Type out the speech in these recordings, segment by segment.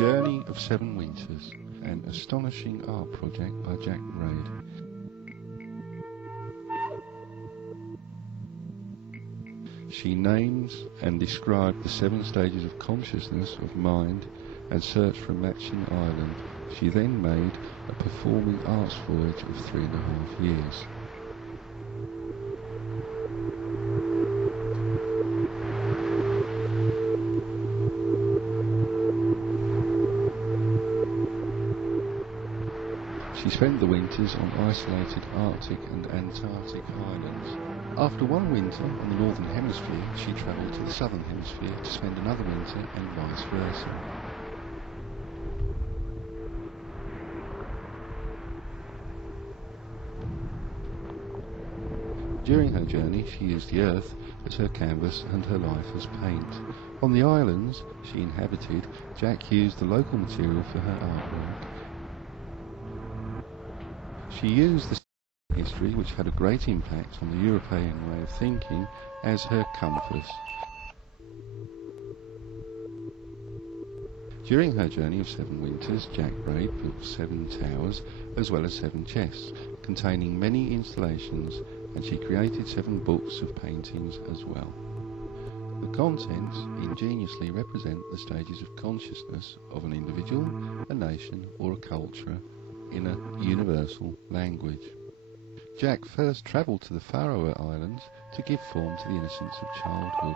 Journey of 7 Winters, an astonishing art project by Jack Reis. She names and described the 7 stages of consciousness of mind and searched for a matching island. She then made a performing arts voyage of 3.5 years. She spent the winters on isolated Arctic and Antarctic islands. After one winter on the northern hemisphere, she travelled to the southern hemisphere to spend another winter and vice versa. During her journey, she used the earth as her canvas and her life as paint. On the islands she inhabited, Jack used the local material for her artwork. She used the history, which had a great impact on the European way of thinking, as her compass. During her journey of 7 winters, Jack Reis built 7 towers as well as 7 chests, containing many installations, and she created 7 books of paintings as well. The contents ingeniously represent the stages of consciousness of an individual, a nation, or a culture in a universal language. Jack first travelled to the Foroyar Islands to give form to the innocence of childhood.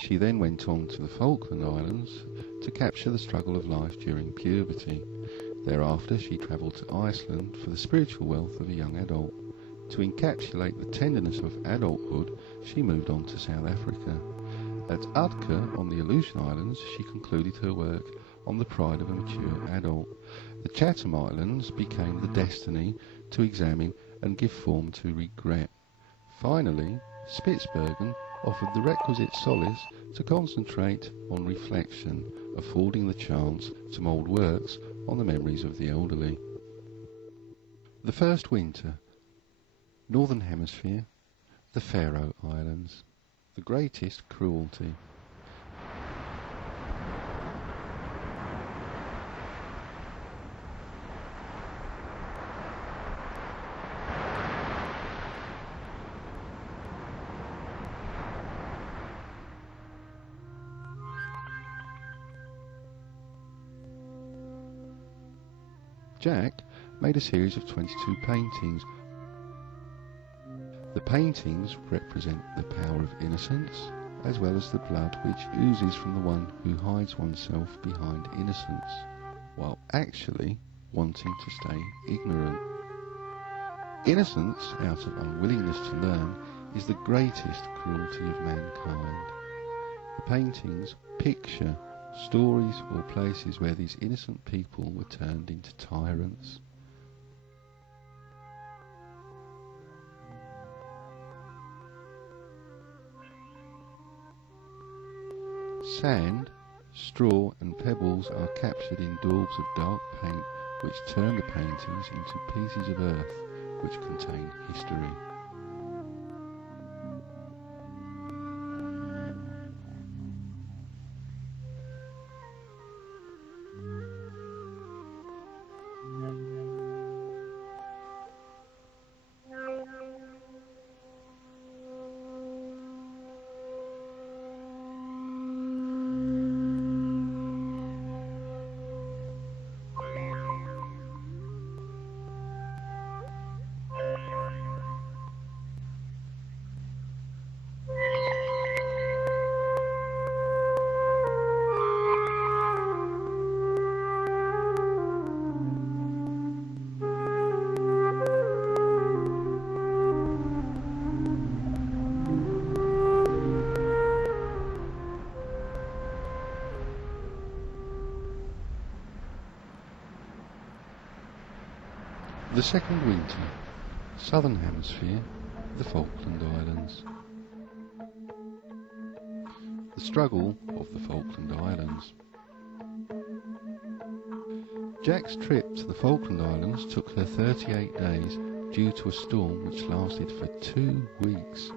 She then went on to the Falkland Islands to capture the struggle of life during puberty. Thereafter she travelled to Iceland for the spiritual wealth of a young adult. To encapsulate the tenderness of adulthood, she moved on to South Africa. At Utker on the Aleutian Islands, she concluded her work on the pride of a mature adult. The Chatham Islands became the destiny to examine and give form to regret. Finally, Spitsbergen offered the requisite solace to concentrate on reflection, affording the chance to mould works on the memories of the elderly. The first winter, Northern Hemisphere, the Faroe Islands, the greatest cruelty. Jack made a series of 22 paintings. The paintings represent the power of innocence, as well as the blood which oozes from the one who hides oneself behind innocence, while actually wanting to stay ignorant. Innocence, out of unwillingness to learn, is the greatest cruelty of mankind. The paintings picture stories or places where these innocent people were turned into tyrants. Sand, straw and pebbles are captured in daubs of dark paint which turn the paintings into pieces of earth which contain history. The second winter, Southern Hemisphere, the Falkland Islands. The struggle of the Falkland Islands. Jack's trip to the Falkland Islands took her 38 days due to a storm which lasted for 2 weeks.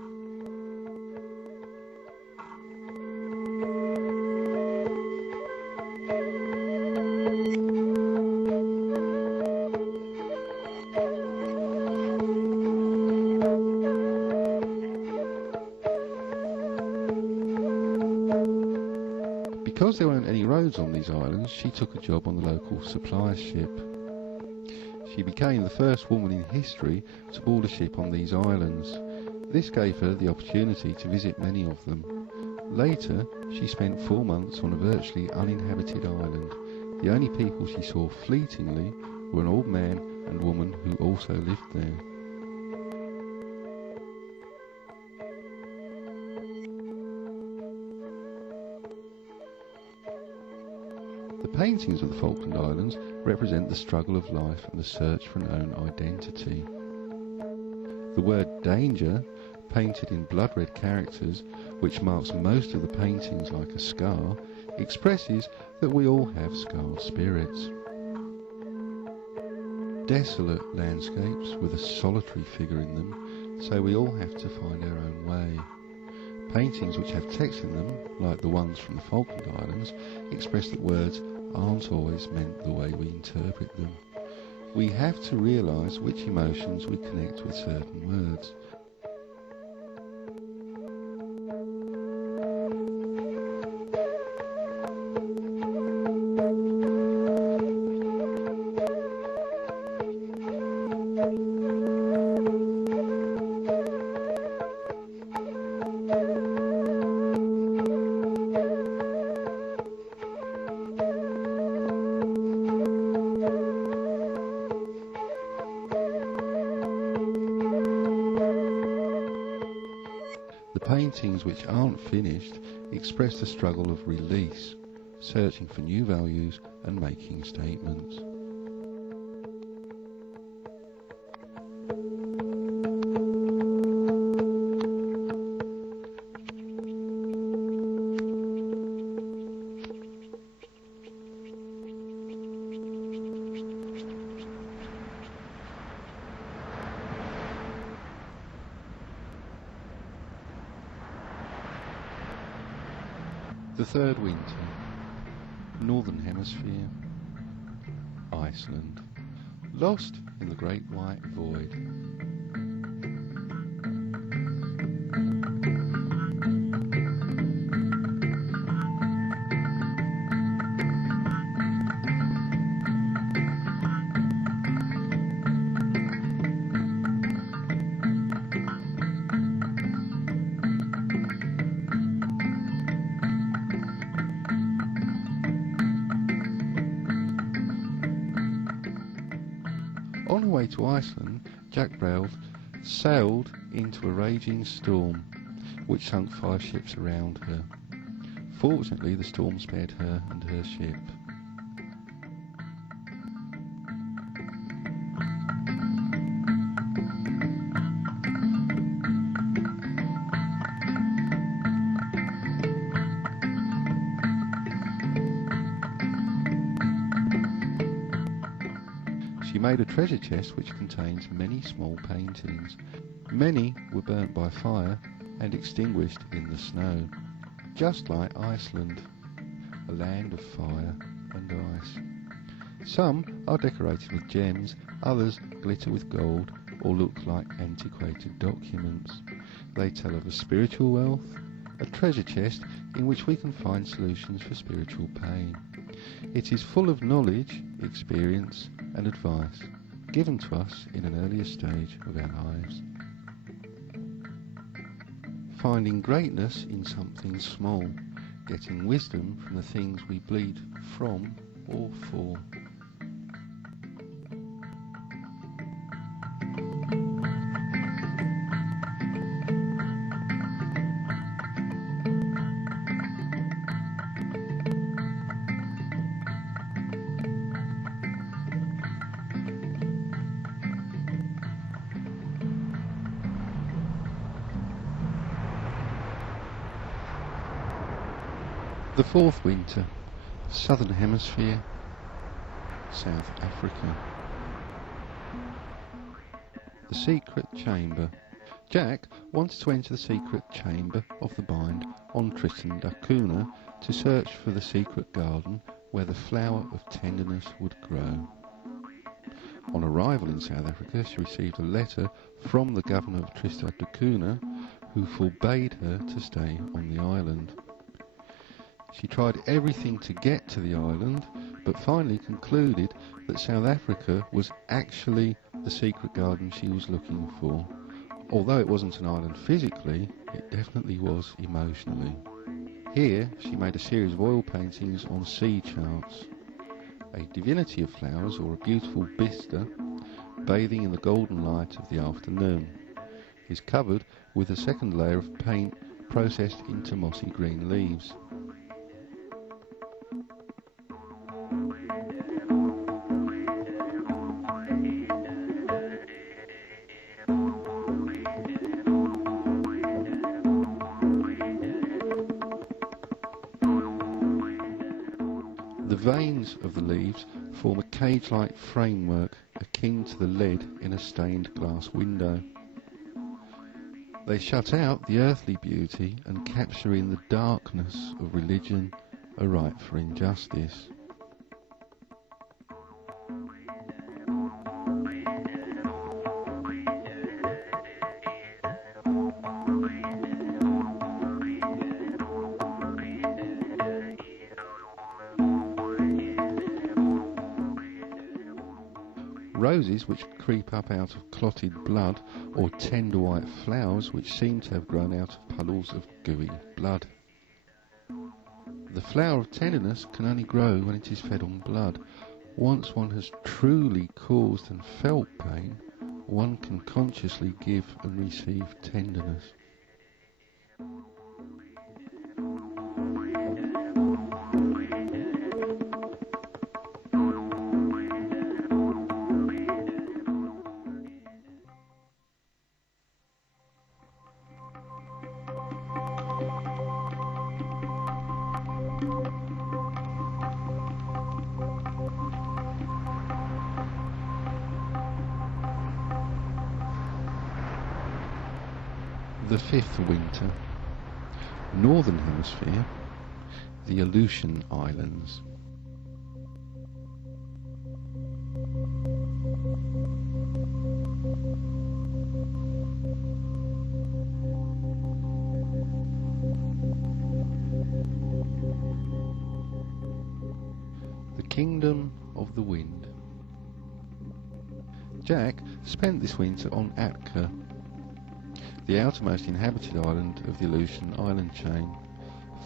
Because there weren't any roads on these islands, she took a job on the local supply ship. She became the first woman in history to board a ship on these islands. This gave her the opportunity to visit many of them. Later, she spent 4 months on a virtually uninhabited island. The only people she saw fleetingly were an old man and woman who also lived there. The paintings of the Falkland Islands represent the struggle of life and the search for an own identity. The word danger, painted in blood-red characters, which marks most of the paintings like a scar, expresses that we all have scarred spirits. Desolate landscapes with a solitary figure in them, so we all have to find our own way. Paintings which have text in them, like the ones from the Falkland Islands, express that words aren't always meant the way we interpret them. We have to realise which emotions we connect with certain words. The paintings which aren't finished express the struggle of release, searching for new values and making statements. The third winter, Northern Hemisphere, Iceland, lost in the great white void. On her way to Iceland, Jack Brailed sailed into a raging storm, which sunk 5 ships around her. Fortunately, the storm spared her and her ship. She made a treasure chest which contains many small paintings. Many were burnt by fire and extinguished in the snow, just like Iceland, a land of fire and ice. Some are decorated with gems, others glitter with gold or look like antiquated documents. They tell of a spiritual wealth, a treasure chest in which we can find solutions for spiritual pain. It is full of knowledge, experience and advice given to us in an earlier stage of our lives. Finding greatness in something small, getting wisdom from the things we bleed from or for. The fourth winter, Southern Hemisphere, South Africa. The secret chamber. Jack wanted to enter the secret chamber of the bind on Tristan da Cunha to search for the secret garden where the flower of tenderness would grow. On arrival in South Africa, she received a letter from the governor of Tristan da Cunha, who forbade her to stay on the island. She tried everything to get to the island, but finally concluded that South Africa was actually the secret garden she was looking for. Although it wasn't an island physically, it definitely was emotionally. Here she made a series of oil paintings on sea charts. A divinity of flowers, or a beautiful vista, bathing in the golden light of the afternoon, is covered with a second layer of paint processed into mossy green leaves. The veins of the leaves form a cage-like framework akin to the lead in a stained glass window. They shut out the earthly beauty and capture in the darkness of religion a right for injustice. Roses which creep up out of clotted blood, or tender white flowers which seem to have grown out of puddles of gooey blood. The flower of tenderness can only grow when it is fed on blood. Once one has truly caused and felt pain, one can consciously give and receive tenderness. The fifth winter. Northern hemisphere, the Aleutian Islands. The Kingdom of the Wind. Jack spent this winter on Atka, the outermost inhabited island of the Aleutian island chain.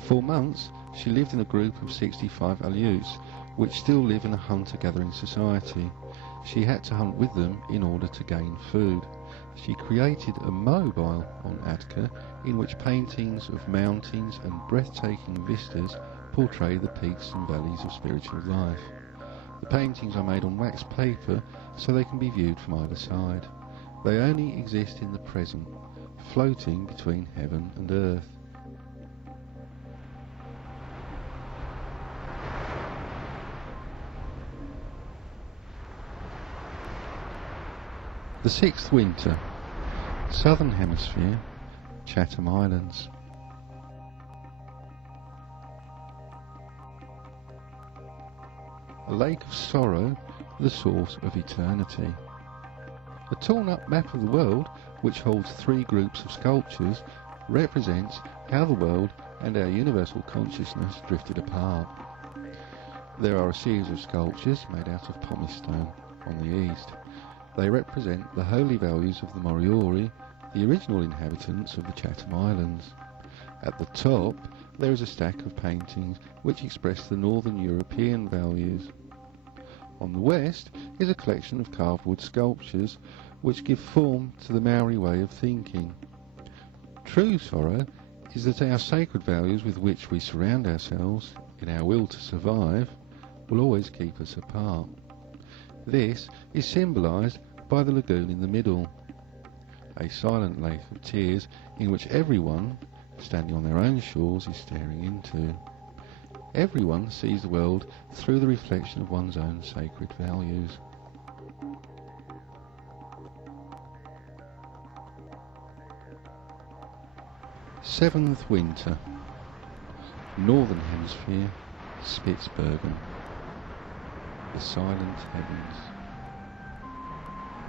For months she lived in a group of 65 Aleuts, which still live in a hunter-gathering society. She had to hunt with them in order to gain food. She created a mobile on Atka in which paintings of mountains and breathtaking vistas portray the peaks and valleys of spiritual life. The paintings are made on wax paper so they can be viewed from either side. They only exist in the present, floating between heaven and earth. The sixth winter. Southern hemisphere, Chatham Islands. A lake of sorrow, the source of eternity. A torn-up map of the world, which holds three groups of sculptures, represents how the world and our universal consciousness drifted apart. There are a series of sculptures made out of pumice stone on the east. They represent the holy values of the Moriori, the original inhabitants of the Chatham Islands. At the top there is a stack of paintings which express the northern European values. On the west is a collection of carved wood sculptures which give form to the Maori way of thinking. True sorrow is that our sacred values with which we surround ourselves in our will to survive will always keep us apart. This is symbolised by the lagoon in the middle, a silent lake of tears in which everyone, standing on their own shores, is staring into. Everyone sees the world through the reflection of one's own sacred values. Seventh winter. Northern hemisphere, Spitsbergen. The silent heavens.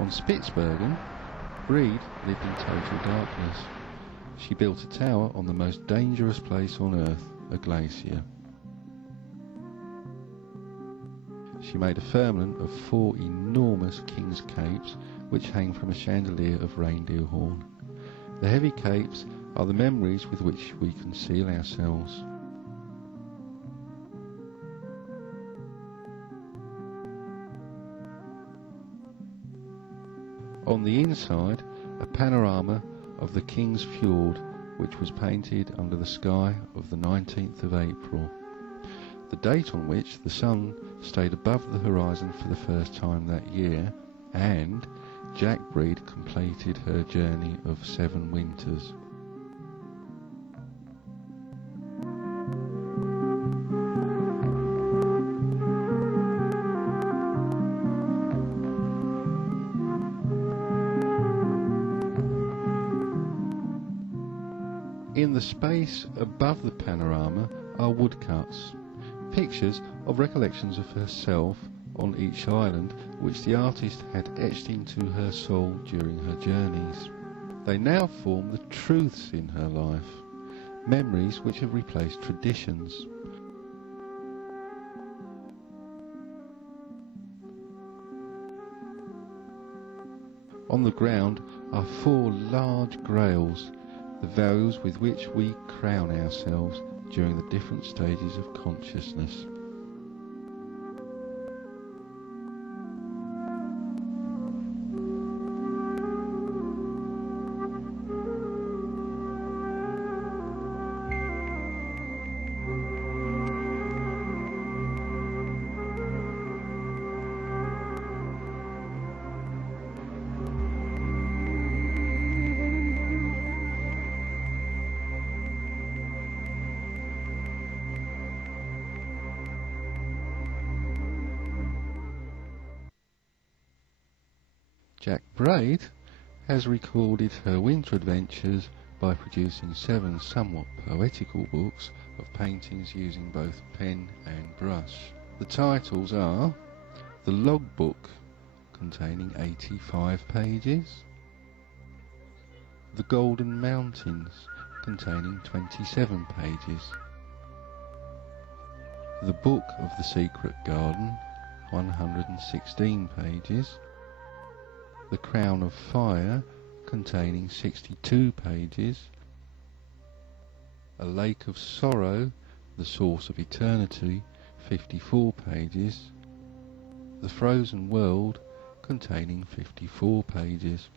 On Spitsbergen, Breed lived in total darkness. She built a tower on the most dangerous place on earth, a glacier. she made a firmament of 4 enormous king's capes which hang from a chandelier of reindeer horn. The heavy capes are the memories with which we conceal ourselves. On the inside, a panorama of the King's Fjord, which was painted under the sky of the 19th of April, the date on which the sun stayed above the horizon for the first time that year, and Jack Breed completed her journey of 7 winters. In the space above the panorama are woodcuts, pictures of recollections of herself on each island which the artist had etched into her soul during her journeys. They now form the truths in her life, memories which have replaced traditions. On the ground are 4 large grails, the values with which we crown ourselves during the different stages of consciousness. Jack Braid has recorded her winter adventures by producing 7 somewhat poetical books of paintings using both pen and brush. The titles are The Logbook, containing 85 pages, The Golden Mountains, containing 27 pages, The Book of the Secret Garden, 116 pages, The Crown of Fire, containing 62 pages, A Lake of Sorrow, The Source of Eternity, 54 pages, The Frozen World, containing 54 pages.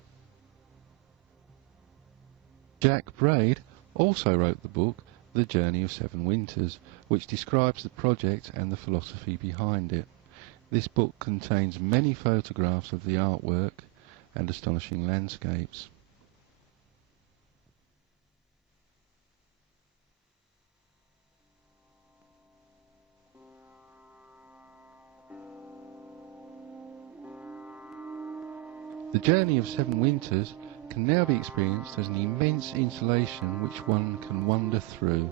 Jack Braid also wrote the book The Journey of 7 Winters, which describes the project and the philosophy behind it. This book contains many photographs of the artwork and astonishing landscapes. The Journey of 7 Winters can now be experienced as an immense installation which one can wander through.